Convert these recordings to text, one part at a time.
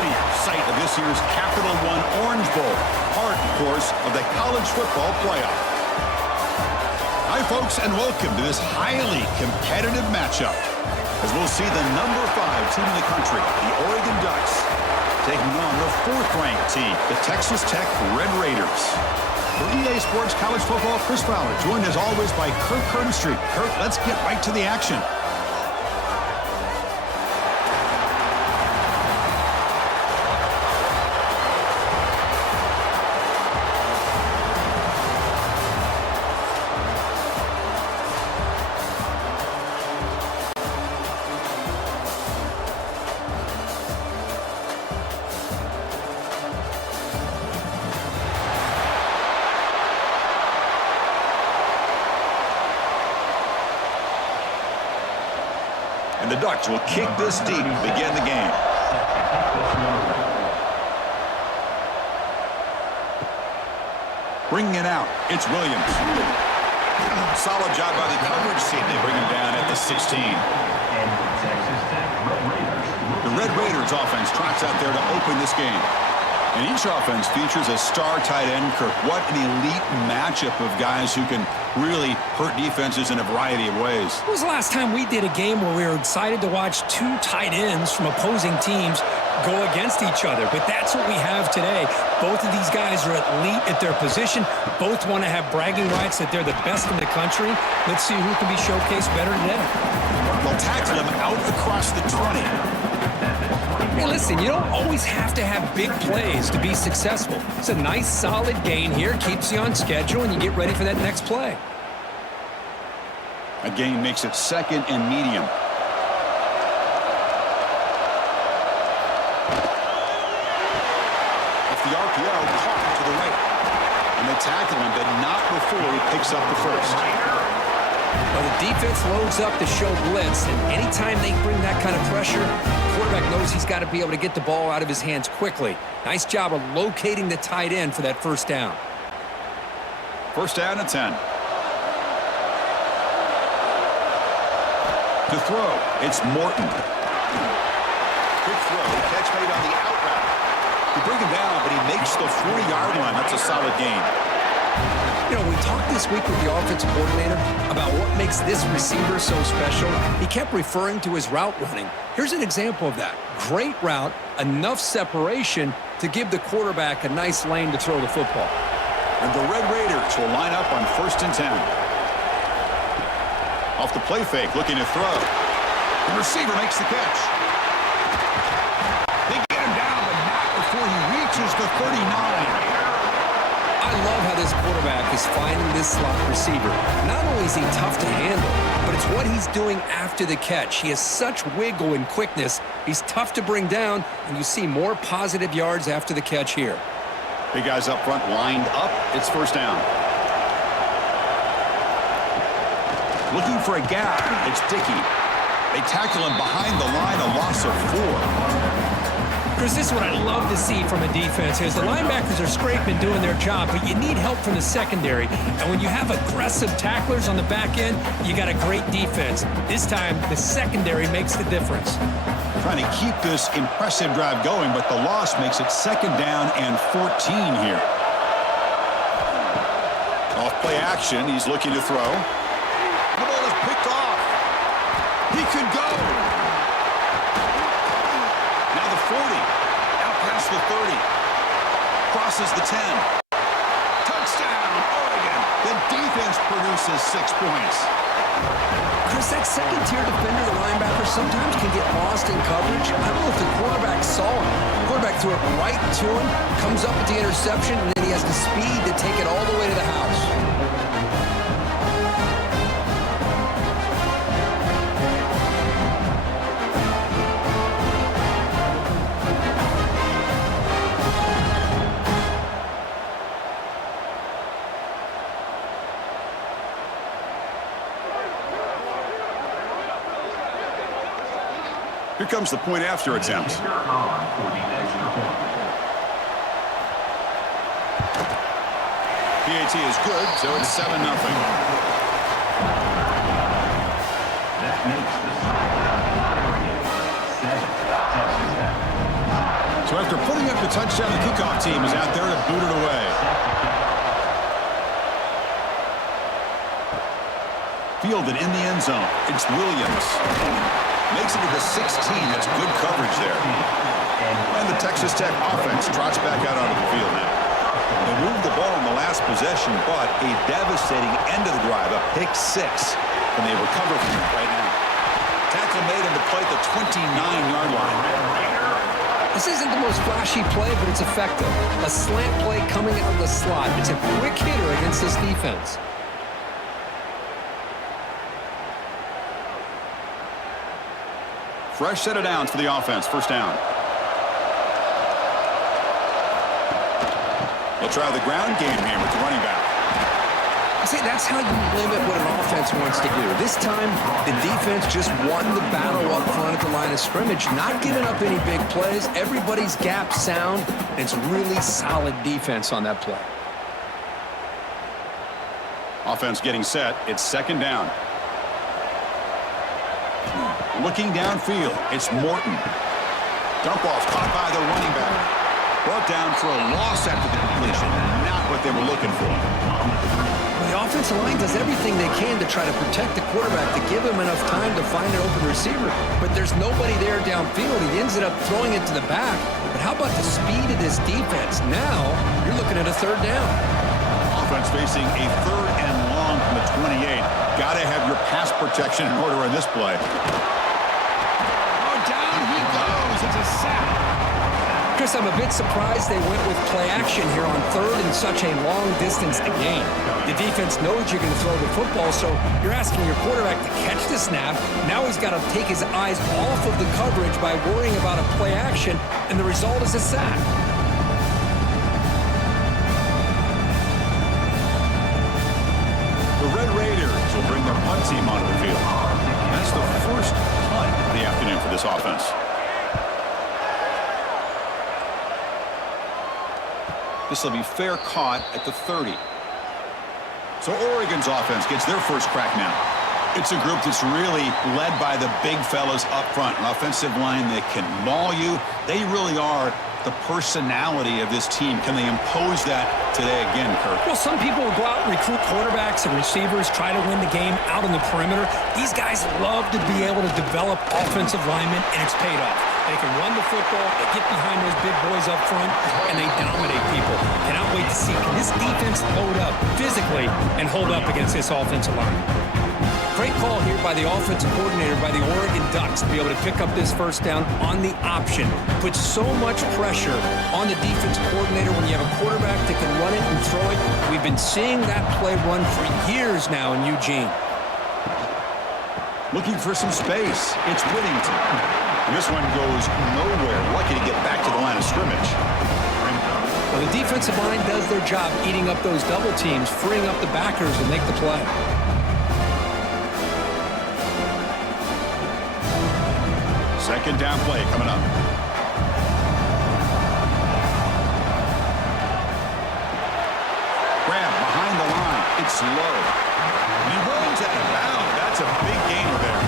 Stadium, site of this year's Capital One Orange Bowl, part, of course, of the college football playoff. Hi, folks, and welcome to this highly competitive matchup, as we'll see the number 5 team in the country, the Oregon Ducks, taking on the 4th-ranked team, the Texas Tech Red Raiders. For EA Sports College Football, Chris Fowler, joined as always by Kirk Curtis. Kirk, let's get right to the action. And the Ducks will kick this deep to begin the game. Bringing it out, it's Williams. Solid job by the coverage team. They bring him down at the 16. The Red Raiders offense trots out there to open this game. And each offense features a star tight end. Kirk, what an elite matchup of guys who can really hurt defenses in a variety of ways. When was the last time we did a game where we were excited to watch 2 tight ends from opposing teams go against each other? But that's what we have today. Both of these guys are elite at their position. Both want to have bragging rights that they're the best in the country. Let's see who can be showcased better today. They'll tackle him out across the 20. Hey, listen, you don't always have to have big plays to be successful. It's a nice, solid gain here. Keeps you on schedule, and you get ready for that next play. A gain makes it 2nd and medium. Off the RPO, caught to the right. And they tackle him, but not before he picks up the first. Well, the defense loads up to show blitz, and anytime they bring that kind of pressure, the quarterback knows he's got to be able to get the ball out of his hands quickly. Nice job of locating the tight end for that first down. First down and 10. To throw, it's Morton. Quick throw, catch made on the out route. They bring him down, but he makes the 40-yard line. That's a solid gain. You know, we talked this week with the offensive coordinator about what makes this receiver so special. He kept referring to his route running. Here's an example of that. Great route, enough separation to give the quarterback a nice lane to throw the football. And the Red Raiders will line up on 1st and 10. Off the play fake, looking to throw. The receiver makes the catch. They get him down, but not before he reaches the 39. I love how this quarterback is finding this slot receiver. Not only is he tough to handle, but it's what he's doing after the catch. He has such wiggle and quickness. He's tough to bring down, and you see more positive yards after the catch here. Big guys up front lined up. It's first down. Looking for a gap. It's Dickey. They tackle him behind the line, a loss of 4. Chris, this is what I love to see from a defense is the linebackers are scraping, doing their job, but you need help from the secondary. And when you have aggressive tacklers on the back end, you got a great defense. This time, the secondary makes the difference. Trying to keep this impressive drive going, but the loss makes it 2nd down and 14 here. Off play action, he's looking to throw. The ball is picked off. He could go. Now the 40, out past the 30, crosses the 10. Touchdown, Oregon. The defense produces 6 points. Chris, that second-tier defender, the linebacker, sometimes can get lost in coverage. I don't know if the quarterback saw him. The quarterback threw it right to him, comes up with the interception, and then he has the speed to take it all the way to the house. Here comes the point after attempt. PAT is good, so it's 7-0. So after putting up the touchdown, the kickoff team is out there to boot it away. Fielded in the end zone. It's Williams. Makes it to the 16. That's good coverage there. And the Texas Tech offense trots back out onto the field now. They moved the ball in the last possession, but a devastating end of the drive, a pick six. And they recover from it right now. Tackle made on the play at the 29-yard line. This isn't the most flashy play, but it's effective. A slant play coming out of the slot. It's a quick hitter against this defense. Fresh set of downs for the offense. First down. They'll try the ground game here with the running back. See, that's how you limit what an offense wants to do. This time, the defense just won the battle up front at the line of scrimmage, not giving up any big plays. Everybody's gap sound. It's really solid defense on that play. Offense getting set. It's second down. Looking downfield, it's Morton. Dump off caught by the running back. Brought down for a loss after the completion. Not what they were looking for. The offensive line does everything they can to try to protect the quarterback, to give him enough time to find an open receiver. But there's nobody there downfield. He ends up throwing it to the back. But how about the speed of this defense? Now, you're looking at a third down. Offense facing a third and long from the 28. Got to have your pass protection in order in this play. It's a sack. Chris, I'm a bit surprised they went with play action here on third and such a long distance to gain. The defense knows you're going to throw the football, so you're asking your quarterback to catch the snap. Now he's got to take his eyes off of the coverage by worrying about a play action, and the result is a sack. The Red Raiders will bring their punt team onto the field. That's the first punt of the afternoon for this offense. This will be fair caught at the 30. So Oregon's offense gets their first crack now. It's a group that's really led by the big fellas up front. An offensive line that can maul you. They really are the personality of this team. Can they impose that today again, Kirk? Well, some people will go out and recruit quarterbacks and receivers, try to win the game out on the perimeter. These guys love to be able to develop offensive linemen, and it's paid off. They can run the football, they get behind those big boys up front, and they dominate people. Cannot wait to see, can this defense load up physically and hold up against this offensive line? Great call here by the offensive coordinator by the Oregon Ducks to be able to pick up this first down on the option. Puts so much pressure on the defense coordinator when you have a quarterback that can run it and throw it. We've been seeing that play run for years now in Eugene. Looking for some space. It's Whittington. And this one goes nowhere. Lucky to get back to the line of scrimmage. Well, the defensive line does their job eating up those double teams, freeing up the backers to make the play. Second down play coming up. Grab behind the line. It's low. And he runs out of bounds. That's a big gainer there.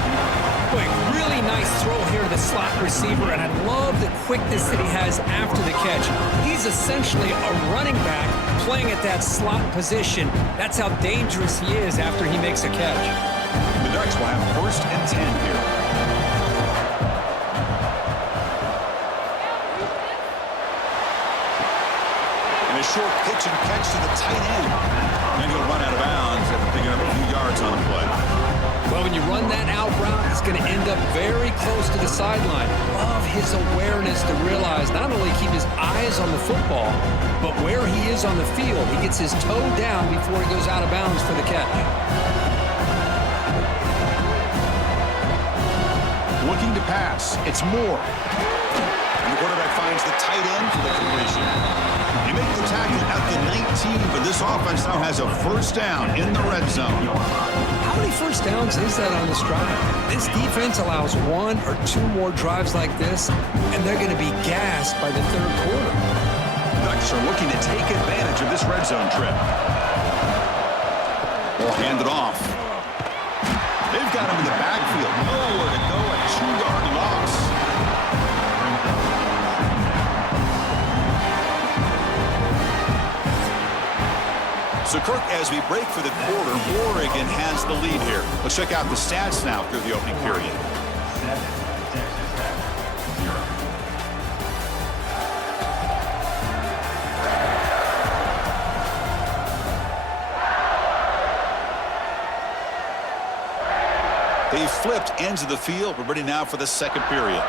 Boy, really nice throw here to the slot receiver, and I love the quickness that he has after the catch. He's essentially a running back playing at that slot position. That's how dangerous he is after he makes a catch. The Ducks will have first and 10 here. Short pitch and catch to the tight end. Then he'll run out of bounds after picking up a few yards on the play. Well, when you run that out route, he's going to end up very close to the sideline. Love his awareness to realize not only keep his eyes on the football, but where he is on the field. He gets his toe down before he goes out of bounds for the catch. Looking to pass. It's Moore. And the quarterback finds the tight end for the completion. They make the tackle at the 19, but this offense now has a first down in the red zone. How many first downs is that on this drive? This defense allows one or two more drives like this, and they're going to be gassed by the third quarter. Ducks are looking to take advantage of this red zone trip. Ball handed off. They've got him in the backfield. Nowhere to go, a 2-yard loss. So, Kirk, as we break for the quarter, Oregon has the lead here. Let's check out the stats now through the opening period. They flipped ends of the field. We're ready now for the second period.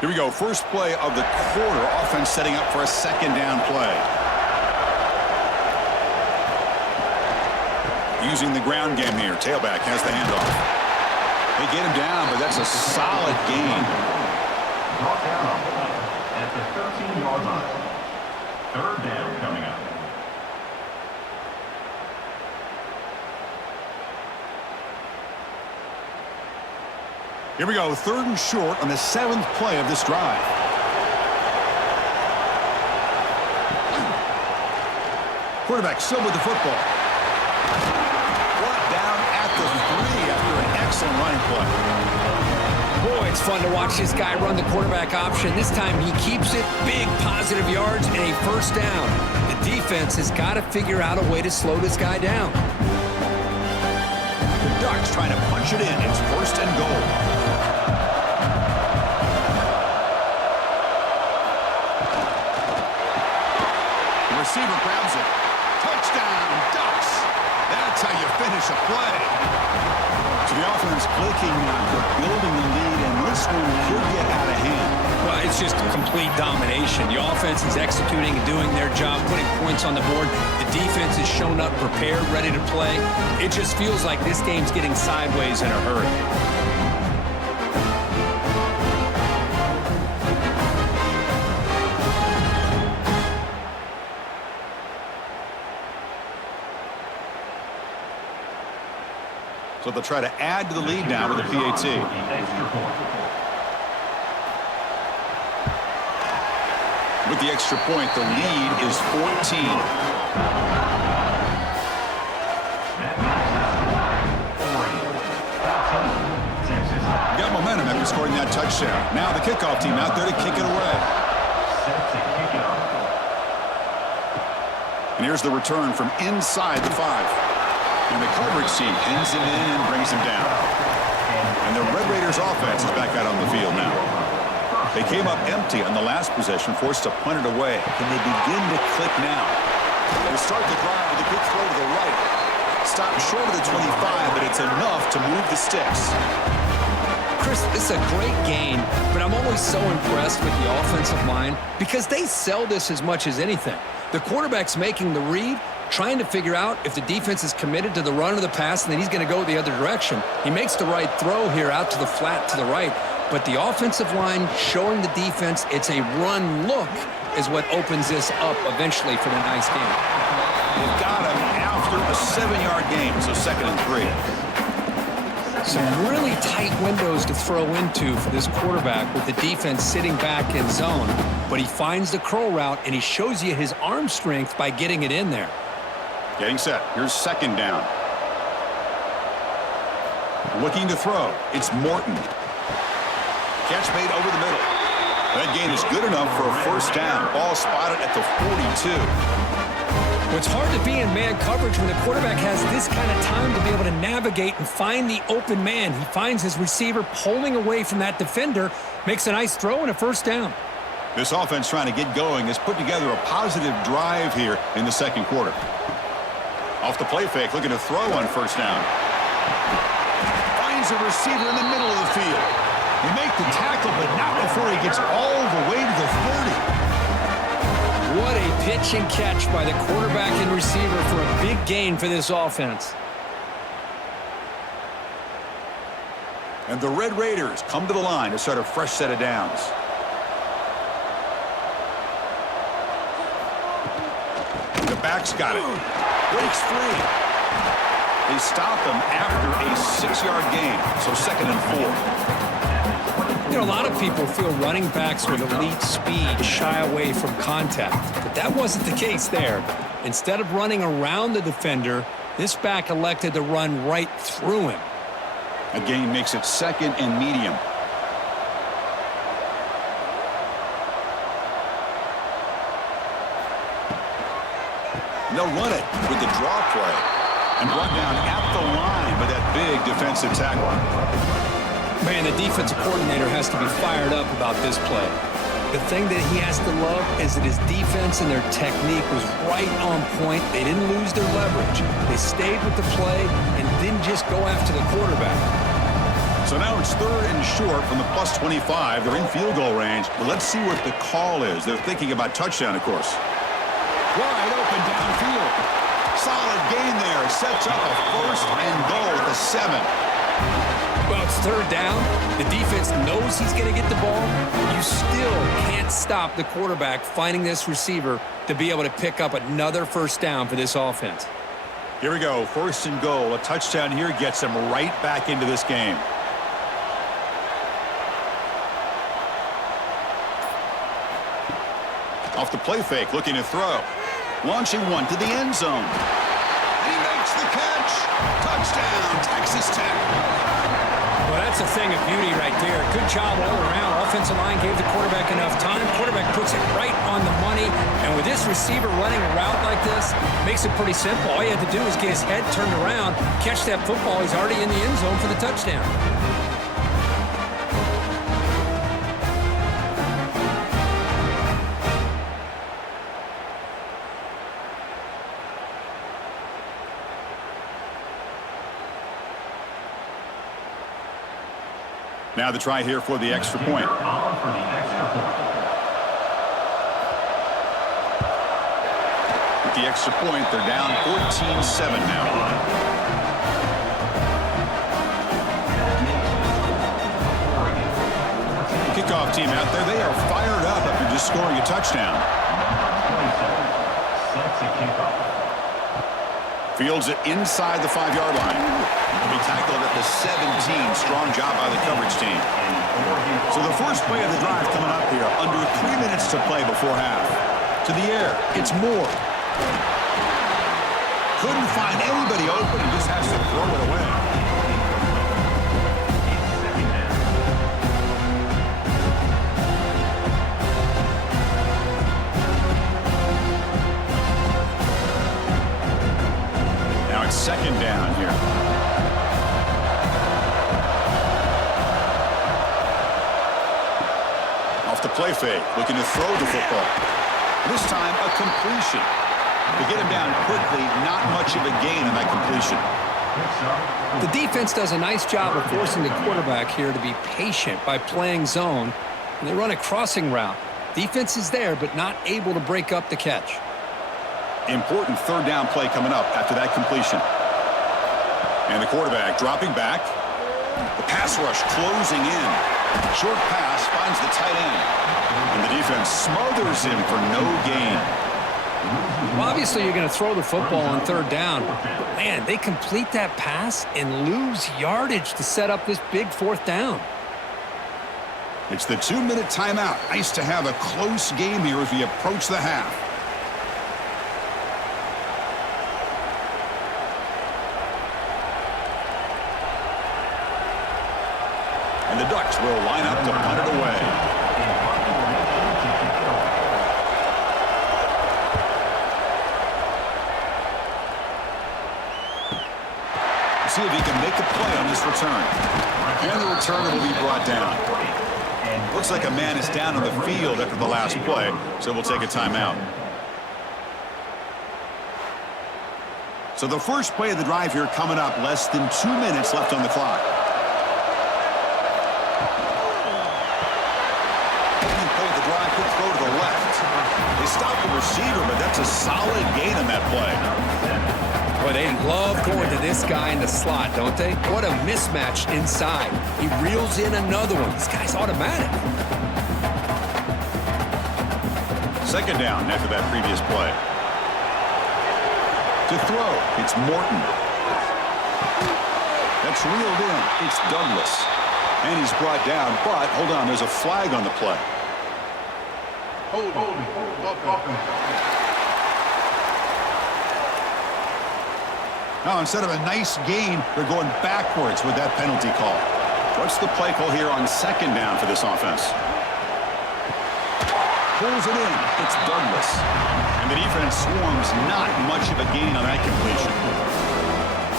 Here we go. First play of the quarter. Offense setting up for a second down play. Using the ground game here. Tailback has the handoff. They get him down, but that's a solid gain. Brought down at the 13-yard line. Third down coming up. Here we go, 3rd and short on the 7th play of this drive. Quarterback still with the football. Brought down at the 3 after an excellent running play. Boy, it's fun to watch this guy run the quarterback option. This time he keeps it, big positive yards, and a first down. The defense has got to figure out a way to slow this guy down. The Ducks trying to punch it in. It's 1st and goal. Receiver grabs it. Touchdown, Ducks. That's how you finish a play. So the offense clicking now. They're building the lead, and this one could get out of hand. Well, it's just complete domination. The offense is executing and doing their job, putting points on the board. The defense is shown up, prepared, ready to play. It just feels like this game's getting sideways in a hurry. So they'll try to add to the lead now with the PAT. With the extra point, the lead is 14. Got momentum after scoring that touchdown. Now the kickoff team out there to kick it away. And here's the return from inside the 5. And the coverage team pins him in and brings him down. And the Red Raiders offense is back out on the field now. They came up empty on the last possession, forced to punt it away. Can they begin to click now? They start the drive with a good throw to the right. Stop short of the 25, but it's enough to move the sticks. Chris, it's a great game, but I'm always so impressed with the offensive line because they sell this as much as anything. The quarterback's making the read, trying to figure out if the defense is committed to the run or the pass, and then he's going to go the other direction. He makes the right throw here out to the flat to the right, but the offensive line showing the defense it's a run look is what opens this up eventually for the nice game. They've got him after a 7-yard gain, so 2nd and 3. Some really tight windows to throw into for this quarterback with the defense sitting back in zone, but he finds the curl route, and he shows you his arm strength by getting it in there. Getting set. Here's 2nd down. Looking to throw. It's Morton. Catch made over the middle. That gain is good enough for a first down. Ball spotted at the 42. Well, it's hard to be in man coverage when the quarterback has this kind of time to be able to navigate and find the open man. He finds his receiver pulling away from that defender, makes a nice throw and a first down. This offense trying to get going has put together a positive drive here in the second quarter. Off the play fake, looking to throw on first down. Finds a receiver in the middle of the field. He make the tackle, but not before he gets all the way to the 30. What a pitch and catch by the quarterback and receiver for a big gain for this offense. And the Red Raiders come to the line to start a fresh set of downs. The back's got it. Breaks free. They stop him after a 6-yard gain, so 2nd and 4. You know, a lot of people feel running backs with elite speed shy away from contact, but that wasn't the case there. Instead of running around the defender, this back elected to run right through him. A gain makes it 2nd and medium. And they'll run it with the draw play. And brought down at the line by that big defensive tackle. Man, the defensive coordinator has to be fired up about this play. The thing that he has to love is that his defense and their technique was right on point. They didn't lose their leverage. They stayed with the play and didn't just go after the quarterback. So now it's 3rd and short from the plus 25. They're in field goal range. But let's see what the call is. They're thinking about touchdown, of course. Wide open downfield. Solid gain there. It sets up a 1st and goal at the 7. Well, it's 3rd down. The defense knows he's going to get the ball. You still can't stop the quarterback finding this receiver to be able to pick up another 1st down for this offense. Here we go. 1st and goal. A touchdown here gets them right back into this game. Off the play fake, looking to throw. Launching one to the end zone. And he makes the catch. Touchdown, Texas Tech. Well, that's a thing of beauty right there. Good job all around. Offensive line gave the quarterback enough time. Quarterback puts it right on the money. And with this receiver running a route like this, makes it pretty simple. All you had to do is get his head turned around, catch that football. He's already in the end zone for the touchdown. Now the try here for the extra point. With the extra point, they're down 14-7 now. Kickoff team out there, they are fired up after just scoring a touchdown. Fields it inside the 5-yard line. Will be tackled at the 17. Strong job by the coverage team. So the first play of the drive coming up here. Under 3 minutes to play before half. To the air. It's Moore. Couldn't find anybody open and just has to throw it away. Now it's 2nd down here. Off the play fake, looking to throw the football. This time, a completion. To get him down quickly, not much of a gain on that completion. The defense does a nice job of forcing the quarterback here to be patient by playing zone. And they run a crossing route. Defense is there, but not able to break up the catch. Important 3rd down play coming up after that completion. And the quarterback dropping back. The pass rush closing in. Short pass finds the tight end. And the defense smothers him for no gain. Well, obviously, you're going to throw the football on 3rd down. But, man, they complete that pass and lose yardage to set up this big 4th down. It's the 2-minute timeout. Nice to have a close game here as we approach the half. And the Ducks will line up to punt it away. See if he can make a play on this return. And the return will be brought down. Looks like a man is down on the field after the last play, so we'll take a timeout. So the first play of the drive here coming up, less than 2 minutes left on the clock. Opening play of the drive, quick throw to the left. They stop the receiver, but that's a solid gain on that play. Boy, they love going to this guy in the slot, don't they? What a mismatch inside. He reels in another one. This guy's automatic. 2nd down after that previous play. To throw, it's Morton. That's reeled in. It's Douglas. And he's brought down, but hold on, there's a flag on the play. Hold up. Now, instead of a nice gain, they're going backwards with that penalty call. What's the play call here on 2nd down for this offense? Pulls it in. It's Douglas. And the defense swarms. Not much of a gain on that completion.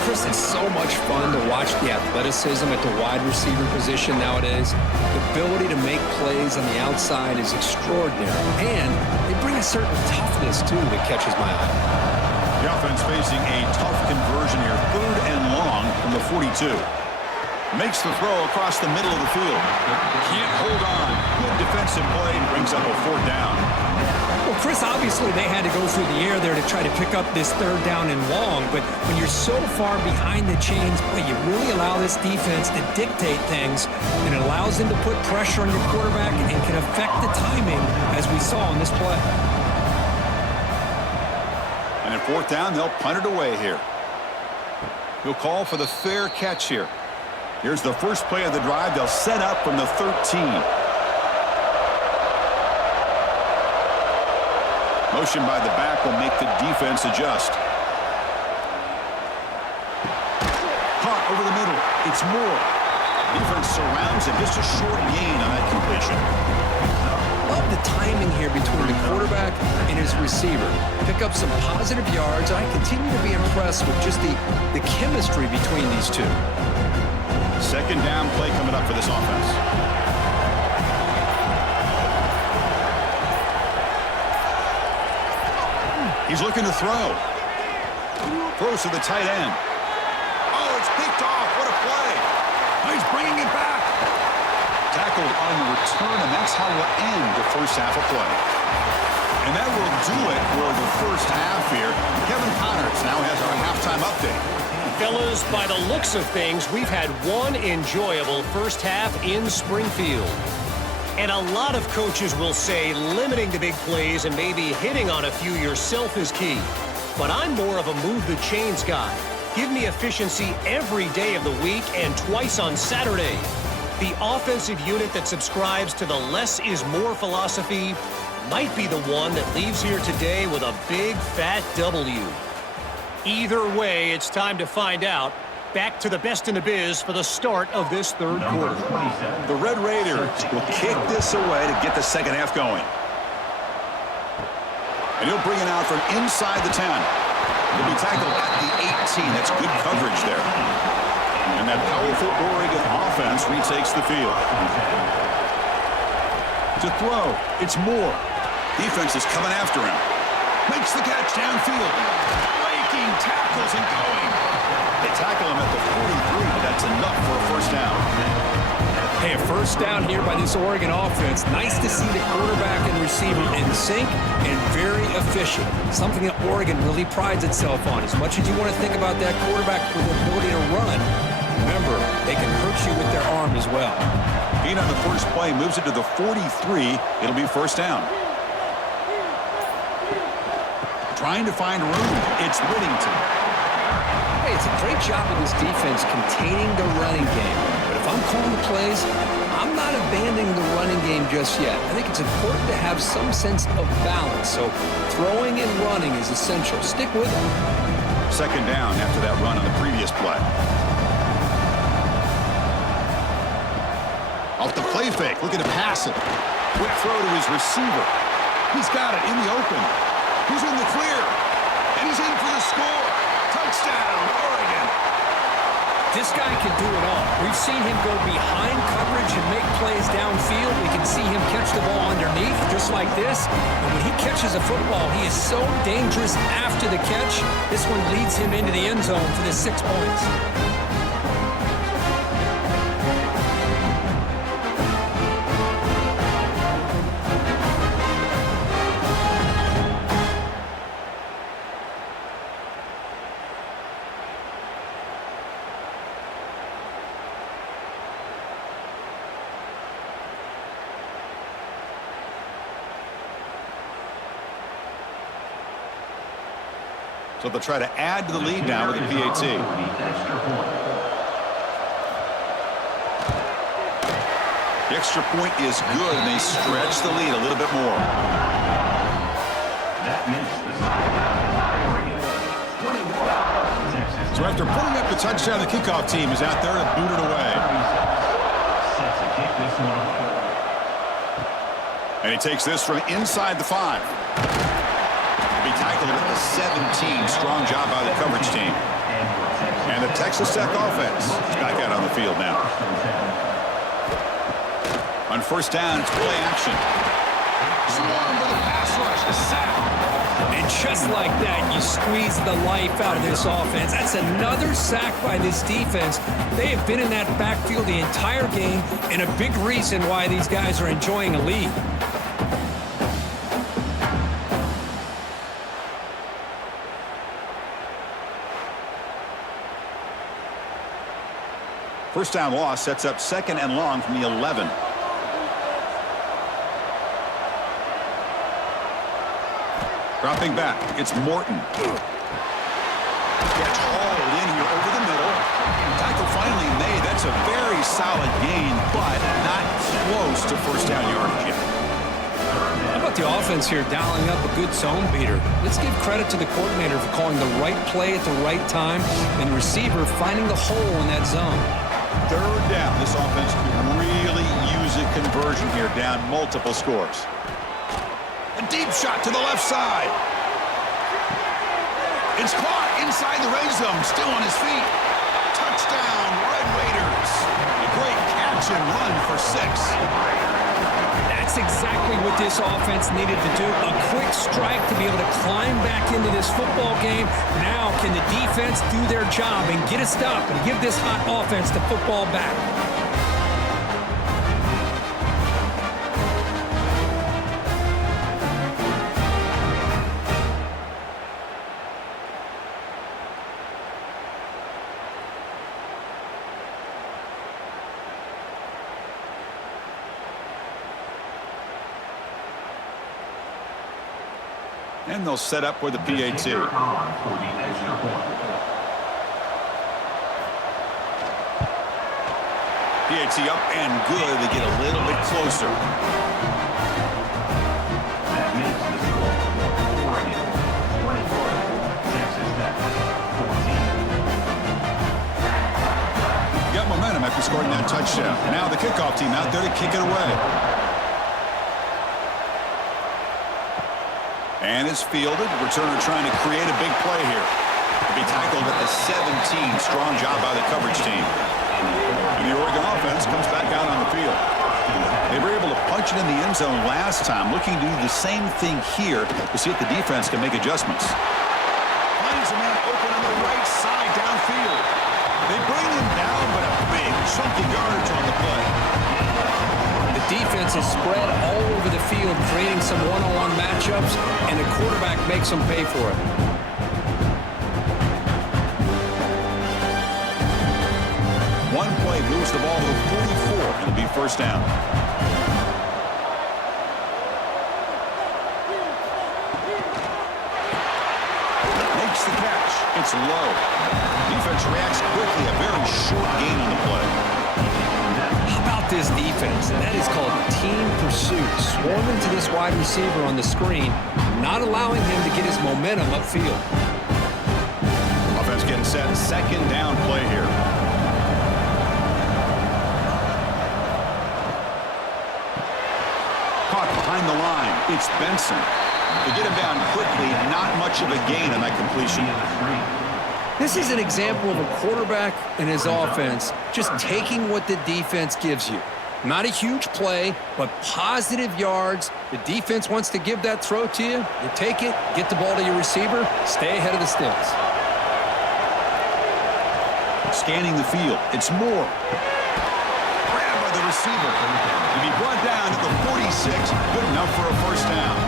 Chris, it's so much fun to watch the athleticism at the wide receiver position nowadays. The ability to make plays on the outside is extraordinary. And they bring a certain toughness, too, that catches my eye. The offense facing a tough conversion here. 3rd and long from the 42. Makes the throw across the middle of the field. Can't hold on. Good defensive play and brings up a 4th down. Well, Chris, obviously they had to go through the air there to try to pick up this 3rd down and long, but when you're so far behind the chains, boy, you really allow this defense to dictate things, and it allows them to put pressure on your quarterback and can affect the timing, as we saw on this play. And at 4th down, they'll punt it away here. He'll call for the fair catch here. Here's the first play of the drive. They'll set up from the 13. Motion by the back will make the defense adjust. Caught over the middle. It's Moore. Defense surrounds him. Just a short gain on that completion. Love the timing here between the quarterback and his receiver. Pick up some positive yards. I continue to be impressed with just the chemistry between these two. 2nd down play coming up for this offense. He's looking to throw. Throws to the tight end. Oh, it's picked off. What a play. Oh, he's bringing it back. Tackled on the return, and that's how we'll end the first half of play. And that will do it for the first half here. Kevin Connors now has our halftime update. Fellas, by the looks of things, we've had one enjoyable first half in Springfield. And a lot of coaches will say limiting the big plays and maybe hitting on a few yourself is key. But I'm more of a move the chains guy. Give me efficiency every day of the week and twice on Saturday. The offensive unit that subscribes to the less is more philosophy might be the one that leaves here today with a big fat W. Either way, it's time to find out. Back to the best in the biz for the start of this 3rd quarter. The Red Raiders will kick this away to get the second half going. And he'll bring it out from inside the 10. He'll be tackled at the 18. That's good coverage there. And that powerful Oregon offense retakes the field. To throw, it's Moore. Defense is coming after him. Makes the catch downfield. Breaking tackles and going. They tackle him at the 43, but that's enough for a 1st down. Hey, a 1st down here by this Oregon offense. Nice to see the quarterback and receiver in sync and very efficient. Something that Oregon really prides itself on. As much as you want to think about that quarterback with the ability to run, remember, they can hurt you with their arm as well. Gain on the first play moves it to the 43. It'll be 1st down. Trying to find room. It's Whittington. Hey, it's a great job of this defense containing the running game. But if I'm calling the plays, I'm not abandoning the running game just yet. I think it's important to have some sense of balance. So throwing and running is essential. Stick with it. 2nd down after that run on the previous play. Off the play fake, looking to pass it. Quick throw to his receiver. He's got it in the open. He's in the clear. And he's in for the score. Touchdown, Oregon. This guy can do it all. We've seen him go behind coverage and make plays downfield. We can see him catch the ball underneath, just like this. And when he catches a football, he is so dangerous after the catch. This one leads him into the end zone for the 6 points. So they'll try to add to the lead now with the PAT. The extra point is good, and they stretch the lead a little bit more. So after putting up the touchdown, the kickoff team is out there to boot it away. And he takes this from inside the 5. Be tackled at the 17. Strong job by the coverage team. And the Texas Tech offense is back out on the field now. On first down, it's play action. Swarm with a pass rush. A sack. And just like that, you squeeze the life out of this offense. That's another sack by this defense. They have been in that backfield the entire game, and a big reason why these guys are enjoying a lead. First down loss sets up 2nd and long from the 11. Dropping back, it's Morton. Gets hauled in here over the middle. Tackle finally made. That's a very solid gain, but not close to first down yardage yet. How about the offense here dialing up a good zone beater? Let's give credit to the coordinator for calling the right play at the right time and receiver finding the hole in that zone. Third down. This offense can really use a conversion here, down multiple scores. A deep shot to the left side. It's caught inside the red zone, still on his feet. Touchdown, Red Raiders. A great catch and run for 6. That's exactly what this offense needed to do. A quick strike to be able to climb back into this football game. Now can the defense do their job and get a stop and give this hot offense the football back? And they'll set up for the PAT. PAT up and good. They get a little bit closer. That makes the score 24, Texas Tech 14. Got momentum after scoring that touchdown. Now the kickoff team out there to kick it away. And it's fielded. Returner trying to create a big play here. He'll be tackled at the 17. Strong job by the coverage team. And the Oregon offense comes back out on the field. They were able to punch it in the end zone last time, looking to do the same thing here to see if the defense can make adjustments. Finds a man open on the right side downfield. They bring him down, but a big chunk of yardage on the play. The defense is spread all over the field, creating some one-on-one matchups, and the quarterback makes them pay for it. One play moves the ball to the 44, and it'll be first down. Makes the catch. It's low. Defense reacts quickly. A very short gain on the play. How about this defense? That is called team pursuit. Swarming to this wide receiver on the screen, not allowing him to get his momentum upfield. Offense getting set. Second down play here. Caught behind the line. It's Benson. They get him down quickly. Not much of a gain on that completion. This is an example of a quarterback and his offense just taking what the defense gives you. Not a huge play, but positive yards. The defense wants to give that throw to you. You take it, get the ball to your receiver, stay ahead of the sticks. Scanning the field. It's Moore. Grabbed by the receiver. To be brought down to the 46. Good enough for a first down.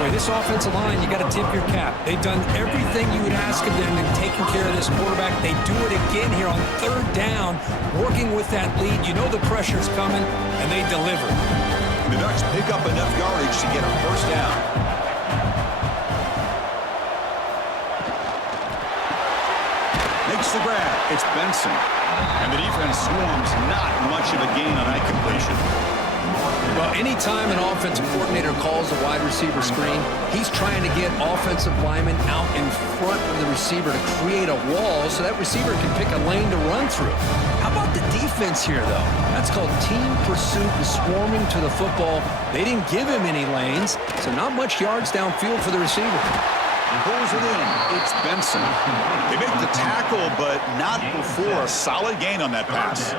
Boy, this offensive line, you got to tip your cap. They've done everything you would ask of them in taking care of this quarterback. They do it again here on third down, working with that lead. You know the pressure's coming, and they deliver. The Ducks pick up enough yardage to get a first down. Makes the grab. It's Benson. And the defense swarms. Not much of a gain on that completion. Well, anytime an offensive coordinator calls a wide receiver screen, he's trying to get offensive linemen out in front of the receiver to create a wall so that receiver can pick a lane to run through. How about the defense here, though? That's called team pursuit and swarming to the football. They didn't give him any lanes, so not much yards downfield for the receiver. Pulls it in. It's Benson. They make the tackle, but not before a solid gain on that pass.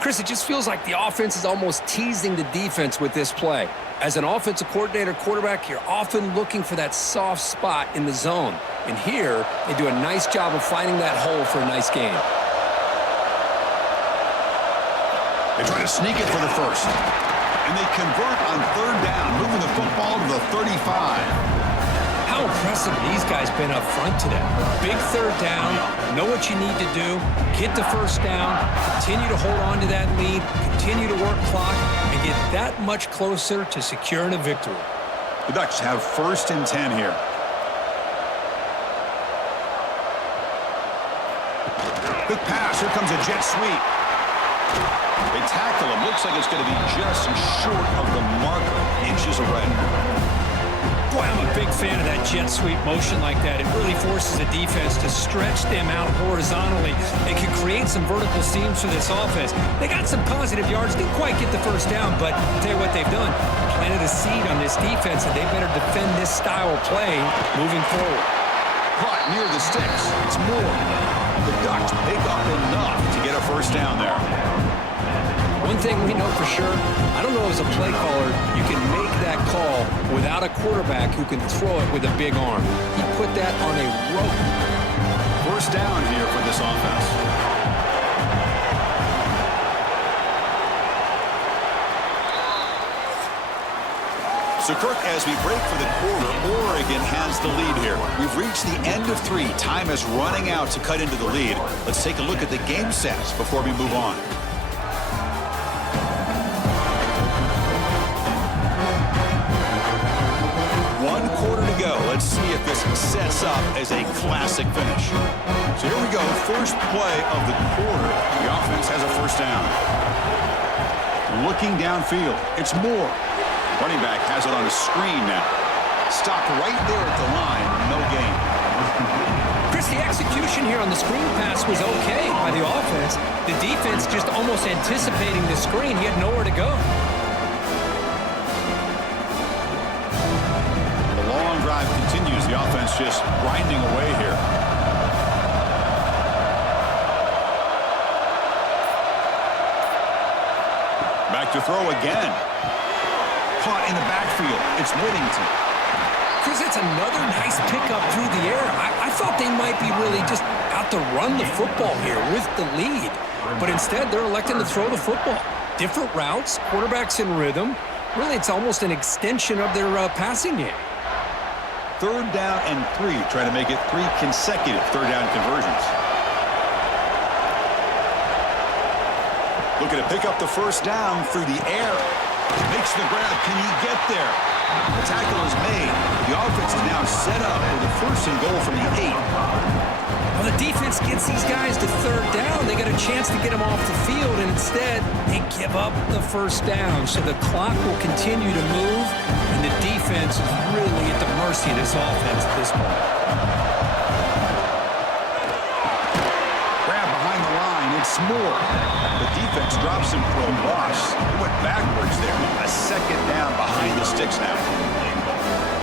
Chris, it just feels like the offense is almost teasing the defense with this play. As an offensive coordinator quarterback, you're often looking for that soft spot in the zone. And here, they do a nice job of finding that hole for a nice gain. They try to sneak it for the first. And they convert on third down, moving the football to the 35. How impressive these guys been up front today. Big third down, know what you need to do, get the first down, continue to hold on to that lead, continue to work clock, and get that much closer to securing a victory. The Ducks have 1st and 10 here. Quick pass, here comes a jet sweep. They tackle him, looks like it's going to be just short of the marker, inches away. Boy, I'm a big fan of that jet sweep motion like that. It really forces the defense to stretch them out horizontally and can create some vertical seams for this offense. They got some positive yards, didn't quite get the first down, but I'll tell you what they've done. Planted a seed on this defense, and they better defend this style of play moving forward. Caught near the sticks. It's Moore. The Ducks pick up enough to get a first down there. One thing we know for sure, I don't know as a play caller, you can make that call without a quarterback who can throw it with a big arm. He put that on a rope. First down here for this offense. So, Kirk, as we break for the quarter, Oregon has the lead here. We've reached the end of 3. Time is running out to cut into the lead. Let's take a look at the game stats before we move on. Let's see if this sets up as a classic finish. So here we go. First play of the quarter. The offense has a first down. Looking downfield. It's Moore. Running back has it on a screen now. Stopped right there at the line. No gain. Chris, the execution here on the screen pass was okay by the offense. The defense just almost anticipating the screen. He had nowhere to go. Drive continues. The offense just grinding away here. Back to throw again. Caught in the backfield. It's Whittington. Chris, it's another nice pickup through the air. I thought they might be really just out to run the football here with the lead. But instead, they're electing to throw the football. Different routes, quarterbacks in rhythm. Really, it's almost an extension of their passing game. 3rd down and 3, trying to make it 3 consecutive third down conversions. Looking to pick up the first down through the air. Makes the grab. Can he get there? The tackle is made. The offense is now set up with a 1st and goal from the 8. Well, the defense gets these guys to 3rd down. They got a chance to get them off the field, and instead, they give up the first down. So the clock will continue to move, and the defense is really at the mercy of this offense at this point. Grab behind the line. It's Moore. The defense drops him for a loss. He went backwards there. A 2nd down behind the sticks now.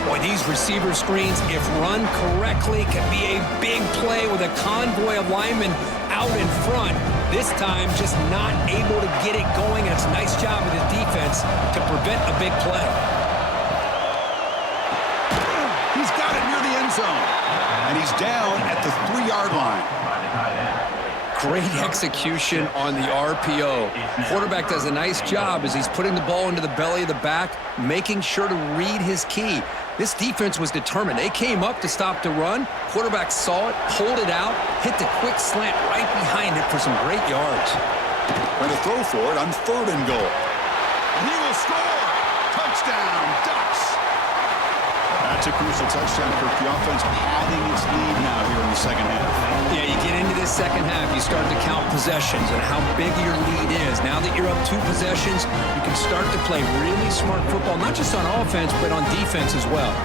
Boy, these receiver screens, if run correctly, can be a big play with a convoy of linemen out in front. This time, just not able to get it going, and it's a nice job of the defense to prevent a big play. He's got it near the end zone, and he's down at the 3-yard line. Great execution on the RPO. Quarterback does a nice job as he's putting the ball into the belly of the back, making sure to read his key. This defense was determined. They came up to stop the run. Quarterback saw it, pulled it out, hit the quick slant right behind it for some great yards. Going to throw for it on 3rd and goal. And he will score. Touchdown, Ducks. That That's a crucial touchdown, Kirk. The offense padding its lead now here in the second half. Yeah, you get into this second half, you start to count possessions and how big your lead is. Now that you're up 2 possessions, you can start to play really smart football, not just on offense, but on defense as well.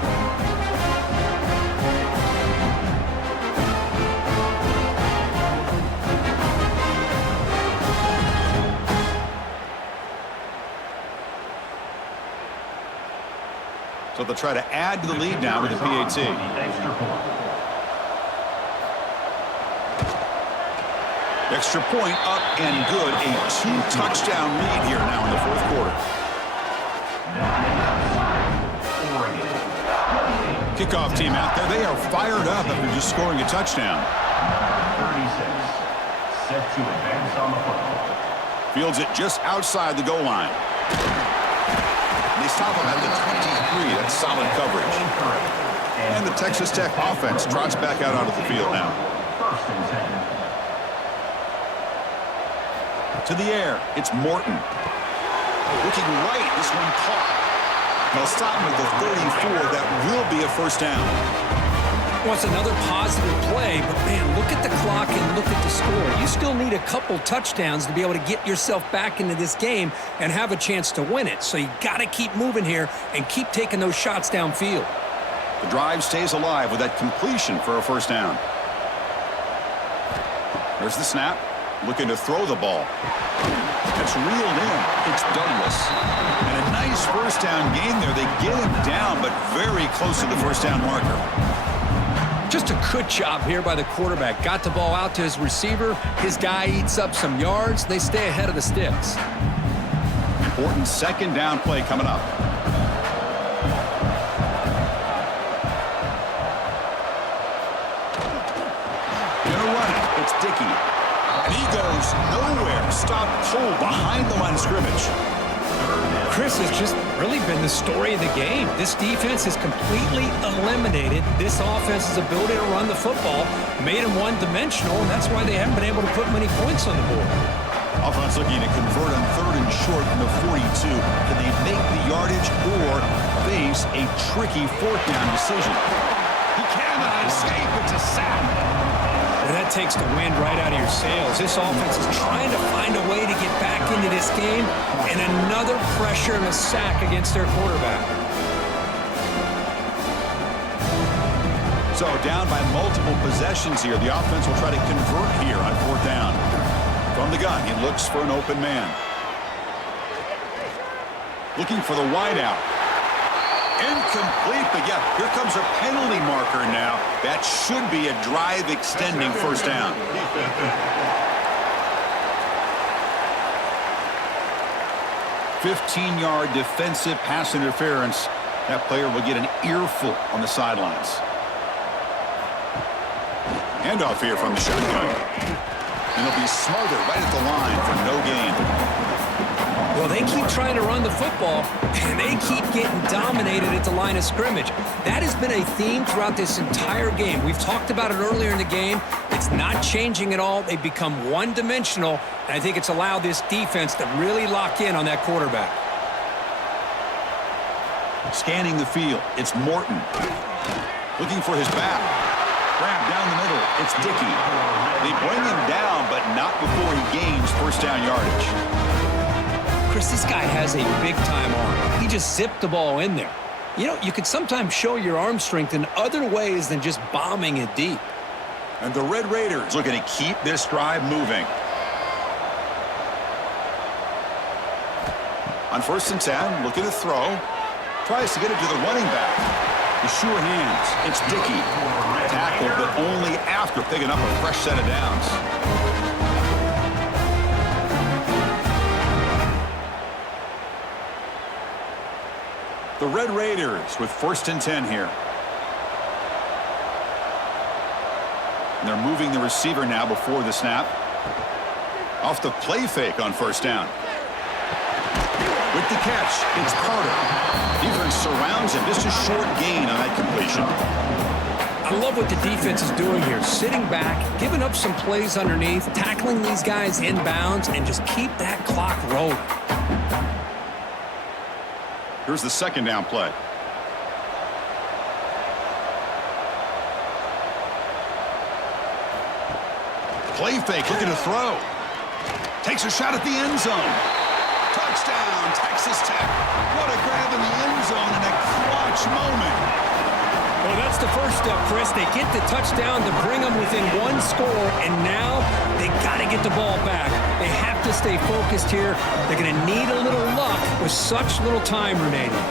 So they'll try to add to the lead now with the PAT. Extra point up and good. A 2-touchdown lead here now in the fourth quarter. Kickoff team out there. They are fired up after just scoring a touchdown. 36. Set to advance on the football. Fields it just outside the goal line. They stop him at the 23. That's solid coverage. And the Texas Tech offense trots back out onto the field now. First and 10. To the air, it's Morton. Looking right, this one caught. They'll stop him at the 34. That will be a first down. Well, it's another positive play, but man, look at the clock and look at the score. You still need a couple touchdowns to be able to get yourself back into this game and have a chance to win it. So you got to keep moving here and keep taking those shots downfield. The drive stays alive with that completion for a first down. There's the snap. Looking to throw the ball. That's reeled in. It's Douglas. And a nice first down gain there. They get him down, but very close to the first down marker. Just a good job here by the quarterback. Got the ball out to his receiver. His guy eats up some yards. They stay ahead of the sticks. Important second down play coming up. Gonna run it. It's Dickey. And he goes nowhere. Stop cold behind the line of scrimmage. Chris has just really been the story of the game. This defense has completely eliminated this offense's ability to run the football, made them one-dimensional, and that's why they haven't been able to put many points on the board. Offense looking to convert on 3rd and short from the 42. Can they make the yardage or face a tricky 4th down decision? He cannot escape. It's a sack. Well, that takes the wind right out of your sails. This offense is trying to find a way to get back into this game, and another pressure and a sack against their quarterback. So down by multiple possessions here. The offense will try to convert here on 4th down. From the gun, he looks for an open man. Looking for the wideout. Incomplete, but yeah, here comes a penalty marker now. That should be a drive-extending first down. 15-yard defensive pass interference. That player will get an earful on the sidelines. Handoff here from the shotgun. And he'll be smothered right at the line for no gain. Well, they keep trying to run the football, and they keep getting dominated at the line of scrimmage. That has been a theme throughout this entire game. We've talked about it earlier in the game. It's not changing at all. They've become one-dimensional, and I think it's allowed this defense to really lock in on that quarterback. Scanning the field, it's Morton. Looking for his back. Grab down the middle, it's Dickey. They bring him down, but not before he gains first down yardage. Chris, this guy has a big-time arm. He just zipped the ball in there. You know, you could sometimes show your arm strength in other ways than just bombing it deep. And the Red Raiders looking to keep this drive moving. On 1st and 10, looking to throw. Tries to get it to the running back. The sure hands. It's Dickey. Tackled, but only after picking up a fresh set of downs. The Red Raiders with 1st and 10 here. And they're moving the receiver now before the snap. Off the play fake on 1st down. With the catch, it's Carter. Defense surrounds him. Just a short gain on that completion. I love what the defense is doing here. Sitting back, giving up some plays underneath, tackling these guys inbounds, and just keep that clock rolling. Here's the 2nd down play. Play fake, looking to throw. Takes a shot at the end zone. Touchdown, Texas Tech. What a grab in the end zone in a clutch moment. Well, that's the first step, Chris. They get the touchdown to bring them within one score, and now they got to get the ball back. They have to stay focused here. They're going to need a little luck with such little time remaining.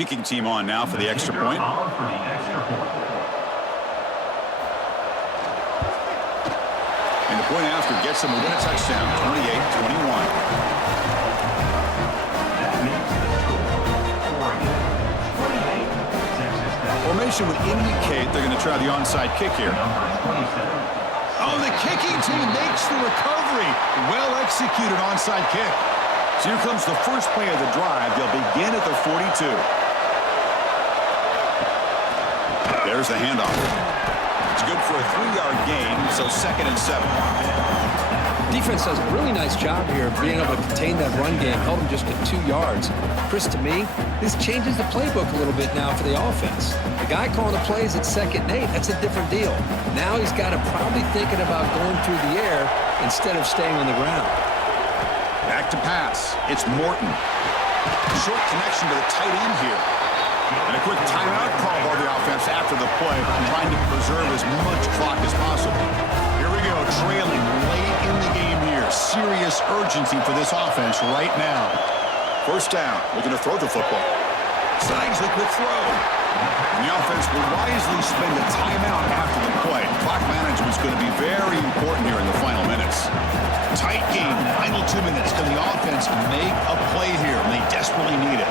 Kicking team on now for the extra point. And the point after gets them within a touchdown, 28-21. Formation would indicate they're going to try the onside kick here. Oh, the kicking team makes the recovery. Well executed onside kick. So here comes the first play of the drive. They'll begin at the 42. There's the handoff. It's good for a 3-yard gain, so 2nd and 7. Defense does a really nice job here of being able to contain that run game, held them just at 2 yards. Chris, to me, this changes the playbook a little bit now for the offense. The guy calling the plays at 2nd and 8, that's a different deal. Now he's got to probably thinking about going through the air instead of staying on the ground. Back to pass. It's Morton. Short connection to the tight end here. And a quick timeout call by the offense after the play, trying to preserve as much clock as possible. Here we go, trailing late in the game here. Serious urgency for this offense right now. First down, looking to throw the football. Signs the quick throw. And the offense will wisely spend a timeout after the play. Clock management is going to be very important here in the final minutes. Tight game, final 2 minutes. Can the offense make a play here? And they desperately need it.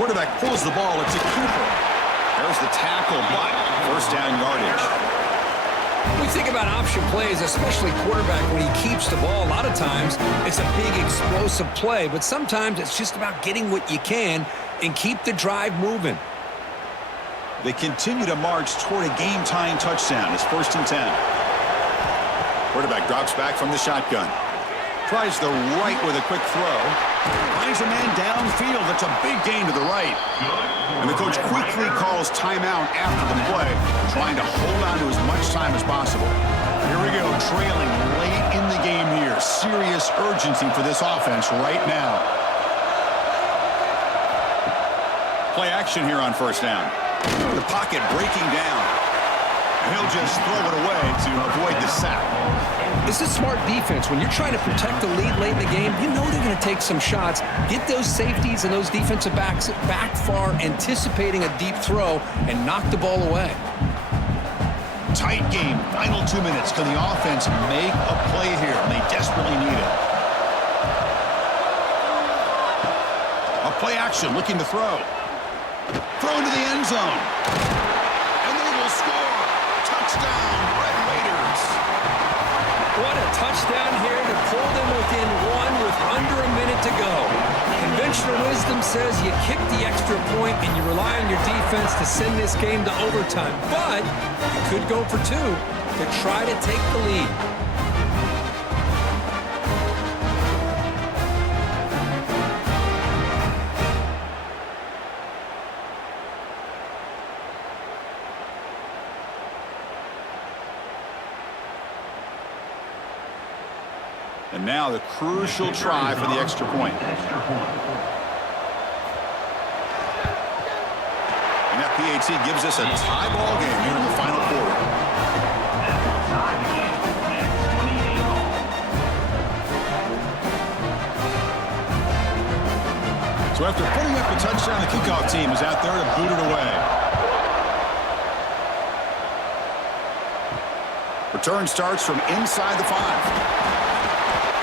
Quarterback pulls the ball. It's a keeper. There's the tackle, but first down yardage. We think about option plays, especially quarterback when he keeps the ball. A lot of times it's a big explosive play, but sometimes it's just about getting what you can and keep the drive moving. They continue to march toward a game-tying touchdown. It's 1st and 10. Quarterback drops back from the shotgun. Tries the right with a quick throw. Finds a man downfield. That's a big gain to the right. And the coach quickly calls timeout after the play, trying to hold on to as much time as possible. Here we go, trailing late in the game here. Serious urgency for this offense right now. Play action here on first down. The pocket breaking down. And he'll just throw it away to avoid the sack. This is smart defense. When you're trying to protect the lead late in the game, you know they're going to take some shots, get those safeties and those defensive backs back far, anticipating a deep throw, and knock the ball away. Tight game, final 2 minutes. Can the offense make a play here? And they desperately need it. A play action, looking to throw. Throw into the end zone. And they will score. Touchdown, Red Raiders. What a touchdown here to pull them within one with under a minute to go. Conventional wisdom says you kick the extra point and you rely on your defense to send this game to overtime. But you could go for 2 to try to take the lead. And now the crucial try for the extra point. And that PAT gives us a tie ball game here in the final quarter. So after putting up a touchdown, the kickoff team is out there to boot it away. Return starts from inside the 5.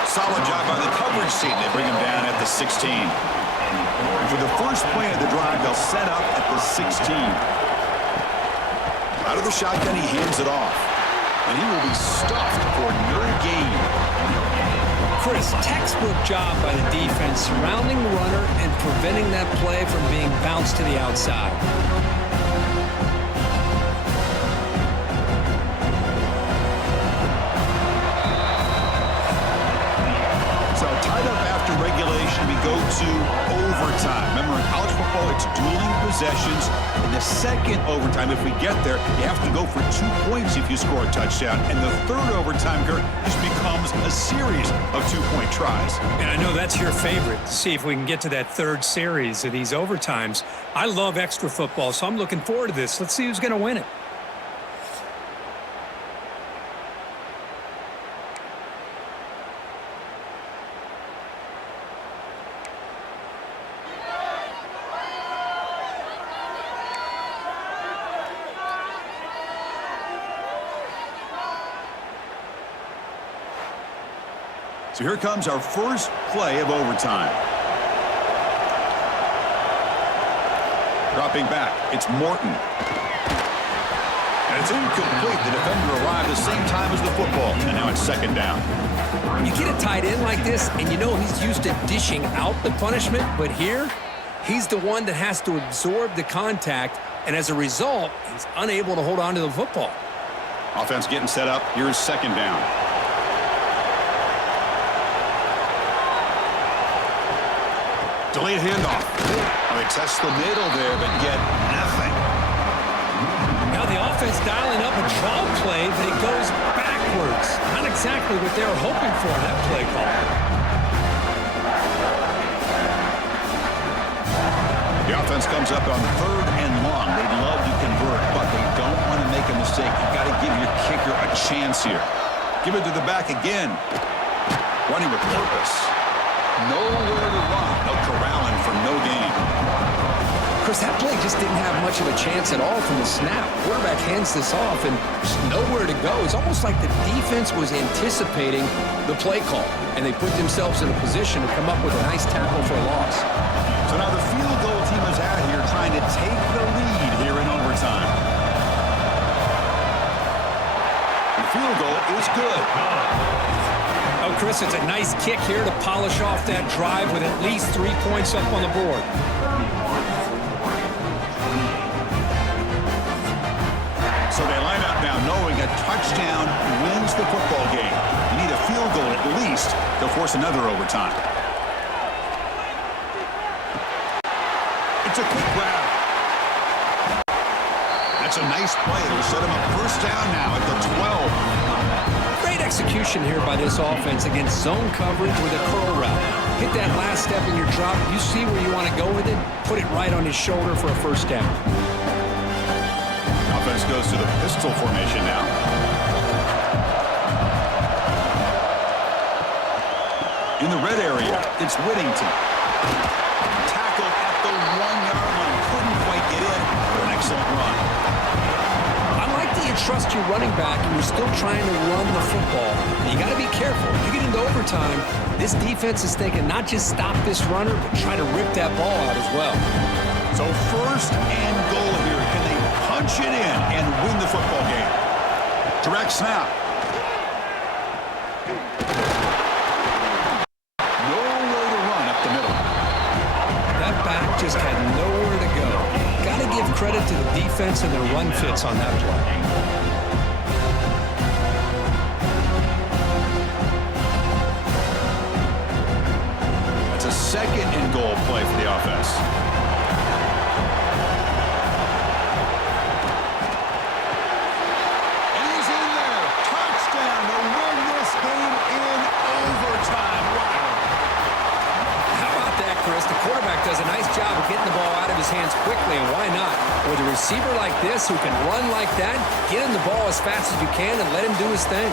Solid job by the coverage team. They bring him down at the 16. And for the first play of the drive, they'll set up at the 16. Out of the shotgun, he hands it off. And he will be stuffed for no gain. Chris, textbook job by the defense surrounding the runner and preventing that play from being bounced to the outside. to overtime. Remember, in college football, it's dueling possessions. In the second overtime, if we get there, you have to go for 2 points if you score a touchdown. And the third overtime, Kurt, just becomes a series of 2-point tries. And I know that's your favorite, to see if we can get to that third series of these overtimes. I love extra football, so I'm looking forward to this. Let's see who's going to win it. So here comes our first play of overtime. Dropping back, it's Morton. And it's incomplete. The defender arrived the same time as the football, and now it's second down. You get a tight end like this, and you know he's used to dishing out the punishment, but here, he's the one that has to absorb the contact, and as a result, he's unable to hold on to the football. Offense getting set up. Here's second down. Delayed handoff. They test the middle there, but get nothing. Now the offense dialing up a draw play, but it goes backwards. Not exactly what they were hoping for in that play call. The offense comes up on 3rd and long. They'd love to convert, but they don't want to make a mistake. You've got to give your kicker a chance here. Give it to the back again. Running with purpose. Nowhere to run. No corralling for no gain. Chris, that play just didn't have much of a chance at all from the snap. Quarterback hands this off, and there's nowhere to go. It's almost like the defense was anticipating the play call, and they put themselves in a position to come up with a nice tackle for a loss. So now the field goal team is out here trying to take the lead here in overtime. The field goal is good. Oh, Chris, it's a nice kick here to polish off that drive with at least 3 points up on the board. So they line up now knowing a touchdown wins the football game. You need a field goal at least to force another overtime. It's a quick grab. That's a nice play. It'll set him up first down now at the 12. Great execution here by this offense against zone coverage with a curl route. Hit that last step in your drop. You see where you want to go with it. Put it right on his shoulder for a first down. Offense goes to the pistol formation now. In the red area, it's Whittington. Tackled at the 1-yard line. Couldn't quite get in, but an excellent run. I like that you trust your running back and you're still trying to run the football. And you got to be careful. You get into overtime, this defense is thinking not just stop this runner, but try to rip that ball out as well. So first and goal here. Can they punch it in and win the football game? Direct snap. No way to run up the middle. That back just had nowhere to go. Got to give credit to the defense and their run fits on that play. That's a second and goal play for the offense. And he's in there. Touchdown to win this game in overtime. Wow. How about that, Chris? The quarterback does a nice job of getting the ball out of his hands quickly, and why not? With a receiver like this who can run like that, get him the ball as fast as you can and let him do his thing.